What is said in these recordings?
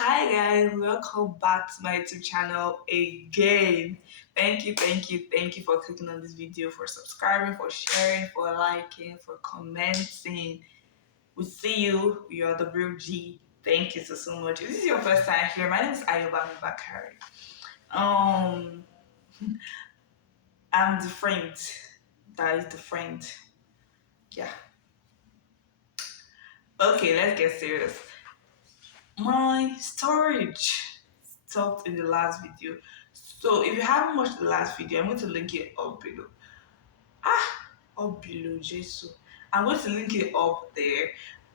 Hi guys, welcome back to my YouTube channel again. Thank you for clicking on this video, for subscribing, for sharing, for liking, for commenting. We see you. You're the real G. Thank you so much. If this is your first time here, my name is Ayobami Bakari. Um, I'm the friend. That is the friend. Yeah. Okay, let's get serious. My storage stopped in the last video. So if you haven't watched the last video, I'm going to link it up below. Up below, Jesus. I'm going to link it up there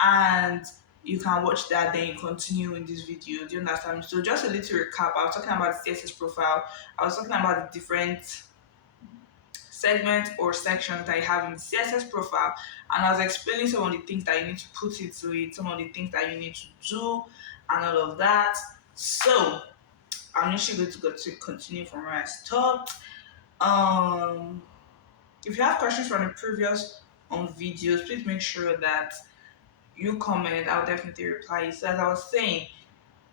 and you can watch that, then you continue in this video. Do you understand? So just a little recap. I was talking about the CSS profile. I was talking about the different segments or sections that you have in the CSS profile, and I was explaining some of the things that you need to put into it, some of the things that you need to do, and all of that. So I'm actually going to continue from where I stopped. Um, if you have questions from the previous videos, please make sure that you comment. I'll definitely reply. So as I was saying,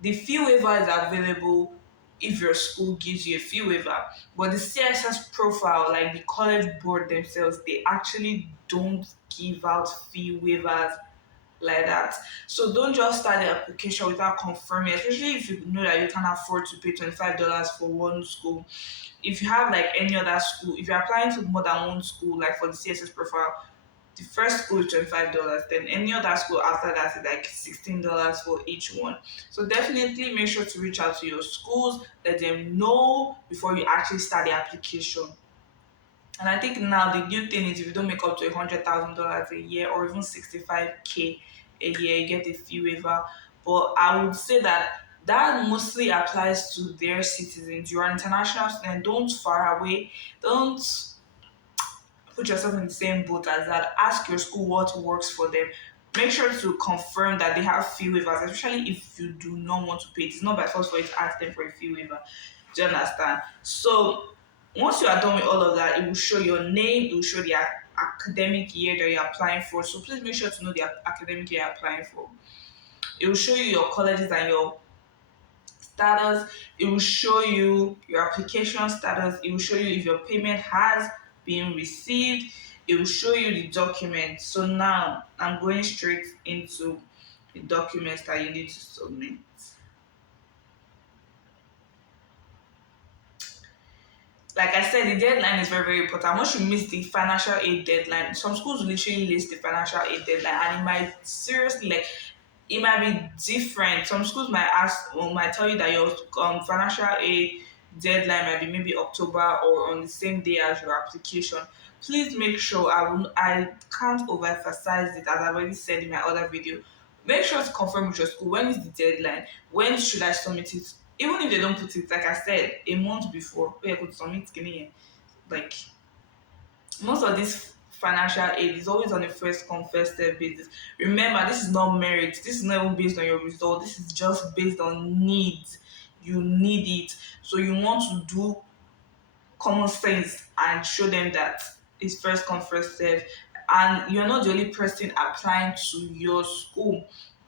the fee waiver is available if your school gives you a fee waiver, but the CSS profile, like the college board themselves, they actually don't give out fee waivers like that. So don't just start the application without confirming, especially if you know that you can afford to pay $25 for one school. If you have like any other school, if you're applying to more than one school, like for the CSS profile, the first school is $25, then any other school after that is like $16 for each one. So definitely make sure to reach out to your schools, let them know before you actually start the application. And I think now the new thing is if you don't make up to $100,000 a year or even 65K a year, you get a fee waiver. But I would say that that mostly applies to their citizens. You're an international student, don't far away, don't put yourself in the same boat as that. Ask your school what works for them. Make sure to confirm that they have fee waivers, especially if you do not want to pay. It's not by force for you to ask them for a fee waiver. Do you understand? So once you are done with all of that, it will show your name, it will show the academic year that you're applying for. So please make sure to know the academic year you're applying for. It will show you your colleges and your status. It will show you your application status. It will show you if your payment has been received. It will show you the document. So now I'm going straight into the documents that you need to submit. Like I said, the deadline is very important. Once you miss the financial aid deadline, some schools will literally list the financial aid deadline, and it might seriously like it might be different. Some schools might ask or might tell you that your financial aid deadline might be maybe October or on the same day as your application. Please make sure I can't overemphasize it as I've already said in my other video. Make sure to confirm with your school when is the deadline, when should I submit it. Even if they don't put it, like I said, a month before, where I could submit it, like most of this financial aid is always on a first come first serve basis. Remember, this is not merit. This is not even based on your result. This is just based on needs. You need it, so you want to do common sense and show them that it's first come first serve. And you're not the only person applying to your school.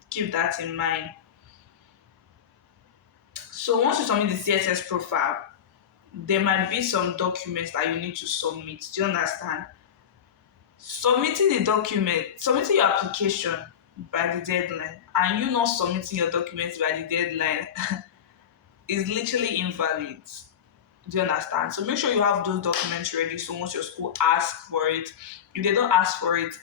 Keep that in mind. So once you submit the CSS profile, there might be some documents that you need to submit. Do you understand? Submitting your application by the deadline and you not submitting your documents by the deadline is literally invalid. Do you understand? So make sure you have those documents ready. So once your school asks for it, if they don't ask for it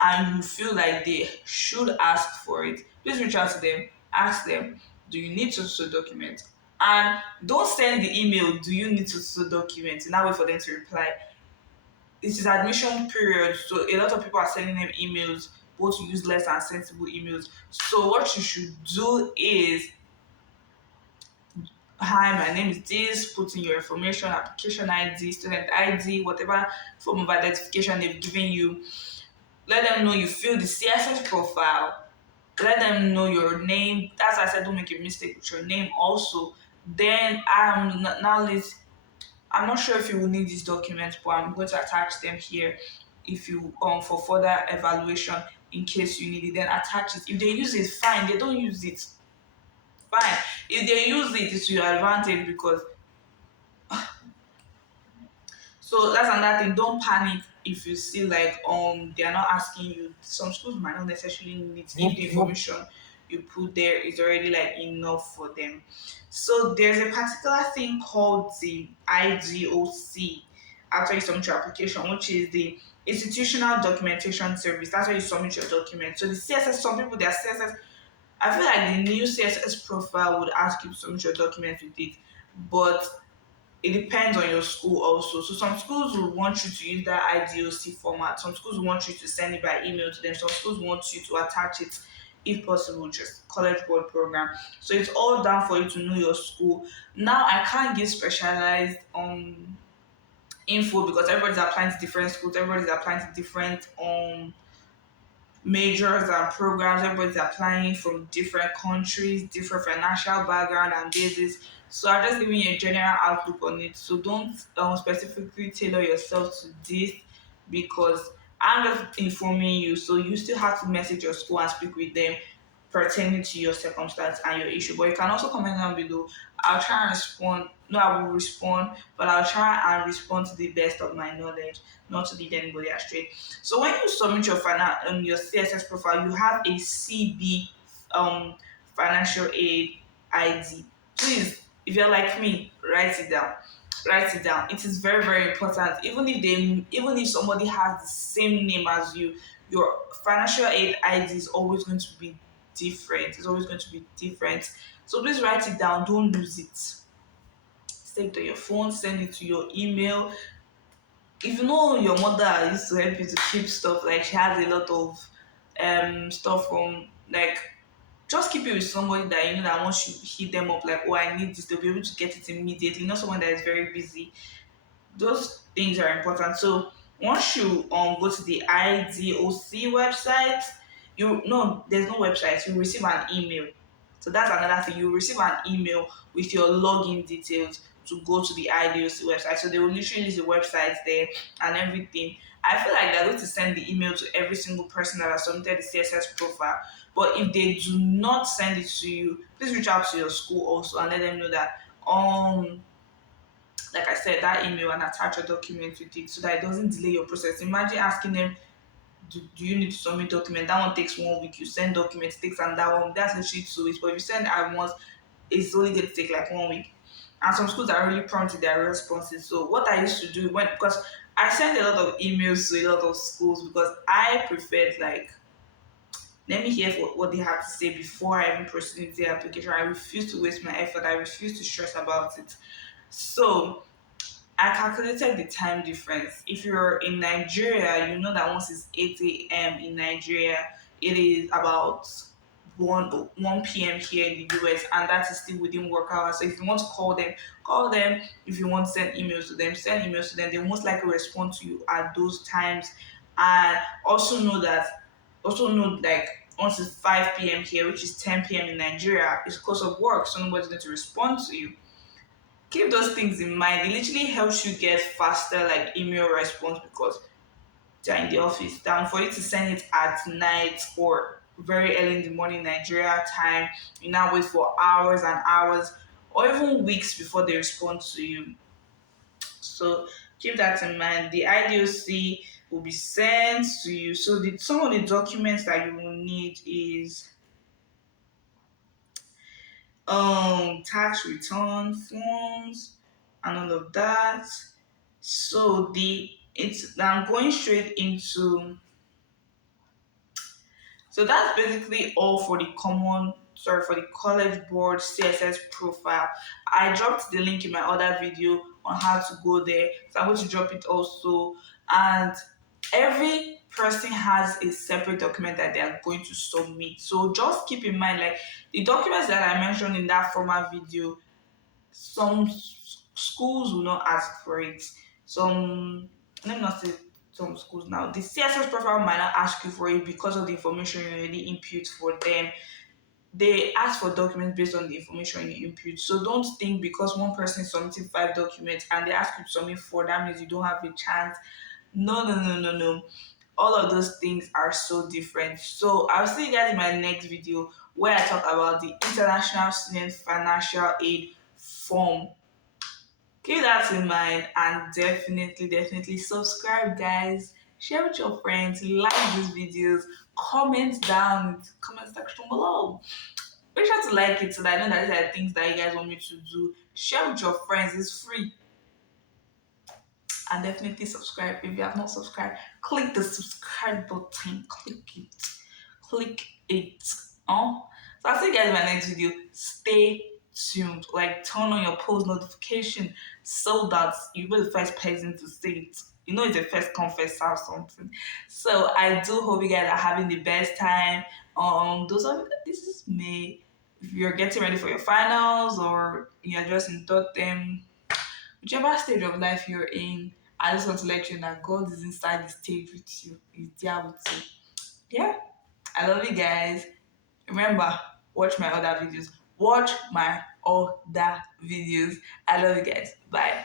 and you feel like they should ask for it, please reach out to them, ask them, do you need to document? And don't send the email, do you need to document? And that way for them to reply. It is admission period, so a lot of people are sending them emails, both useless and sensible emails. So what you should do is, hi, my name is this, put in your information, application ID, student ID, whatever form of identification they've given you. Let them know you fill the CSS profile. Let them know your name. As I said, don't make a mistake with your name also. Then now let's I'm not sure if you will need these documents, but I'm going to attach them here if you for further evaluation in case you need it. Then attach it. If they use it, fine. They don't use it. fine. If they use it, it's to your advantage because so that's another thing. Don't panic if you see like they are not asking you. Some schools might not necessarily need if the information you put there is already like enough for them. So there's a particular thing called the IDOC after you submit your application, which is the Institutional Documentation Service. That's where you submit your document. So the CSS, some people their CSS, I feel like the new CSS profile would ask you to submit your documents with it, but it depends on your school also. So some schools will want you to use that IDOC format. Some schools want you to send it by email to them. Some schools want you to attach it, if possible, just college board program. So it's all down for you to know your school. Now I can't give specialized info because everybody's applying to different schools. Everybody's applying to different majors and programs. Everybody's applying from different countries, different financial background and basis. So I'm just giving you a general outlook on it. So don't specifically tailor yourself to this because I'm just informing you. So you still have to message your school and speak with them pertaining to your circumstance and your issue. But you can also comment down below. I'll try and respond. No, I will respond, but I'll try and respond to the best of my knowledge, not to lead anybody astray. So when you submit your CSS profile, you have a CB financial aid ID. Please, if you're like me, write it down. Write it down. It is very, very important. Even if somebody has the same name as you, your financial aid ID is always going to be different. It's always going to be different. So please write it down. Don't lose it. Save it to your phone, send it to your email. If you know your mother used to help you to keep stuff, like she has a lot of stuff from like just keep it with somebody that you know that once you hit them up like, oh, I need this, they'll be able to get it immediately. Not someone that is very busy. Those things are important. So once you go to the IDOC website, you no, there's no website. You receive an email. So that's another thing. You receive an email with your login details to go to the IDOC website. So they will literally use the website there and everything. I feel like they're going to send the email to every single person that has submitted the CSS profile. But if they do not send it to you, please reach out to your school also and let them know that like I said, that email and attach a document with it so that it doesn't delay your process. Imagine asking them, do you need to submit document? That one takes 1 week. You send documents, it takes another one. That's literally 2 weeks. But if you send at once, it's only going to take like 1 week. And some schools are really prompt in their responses. So what I used to do because I sent a lot of emails to a lot of schools because I preferred like let me hear what they have to say before I even proceed with the application. I refuse to waste my effort. I refuse to stress about it. So I calculated the time difference. If you're in Nigeria, you know that once it's 8 a.m. in Nigeria, it is about 1 p.m. here in the US, and that is still within work hours. So if you want to call them, call them. If you want to send emails to them, send emails to them. They most likely respond to you at those times. And also know like once it's 5 p.m. here, which is 10 p.m. in Nigeria, it's because of work, so nobody's going to respond to you. Keep those things in mind. It literally helps you get faster like email response because they're in the office. Than for you to send it at night or very early in the morning Nigeria time, you now wait for hours and hours or even weeks before they respond to you. So keep that in mind. The IDOC will be sent to you. So some of the documents that you will need is tax return forms and all of that. So I'm going straight into so that's basically all for for the college board CSS profile. I dropped the link in my other video on how to go there. So I'm going to drop it also. And every person has a separate document that they are going to submit. So just keep in mind like the documents that I mentioned in that former video, some schools will not ask for it. Some let me not say some schools now. The CSS profile might not ask you for it because of the information you already input for them. They ask for documents based on the information you input. So don't think because one person is submitting 5 documents and they ask you to submit 4, that means you don't have a chance. No, no, no, no, no. All of those things are so different. So I'll see you guys in my next video where I talk about the International Student Financial Aid Form. Keep that in mind and definitely subscribe, guys. Share with your friends, like these videos, comment down in the comment section below. Make sure to like it so that I know that these are things that you guys want me to do. Share with your friends, it's free. And definitely subscribe if you have not subscribed. Click the subscribe button. Click it. Oh, so I'll see you guys in my next video. Stay tuned. Like turn on your post notification so that you'll be the first person to see it. You know it's a first come first serve something. So I do hope you guys are having the best time. Those are this is May. If you're getting ready for your finals or you're just in third term, whichever stage of life you're in, I just want to let you know that God is inside the stage with you. He's there with you. Yeah. I love you guys. Remember, watch my other videos. Watch my other videos. I love you guys. Bye.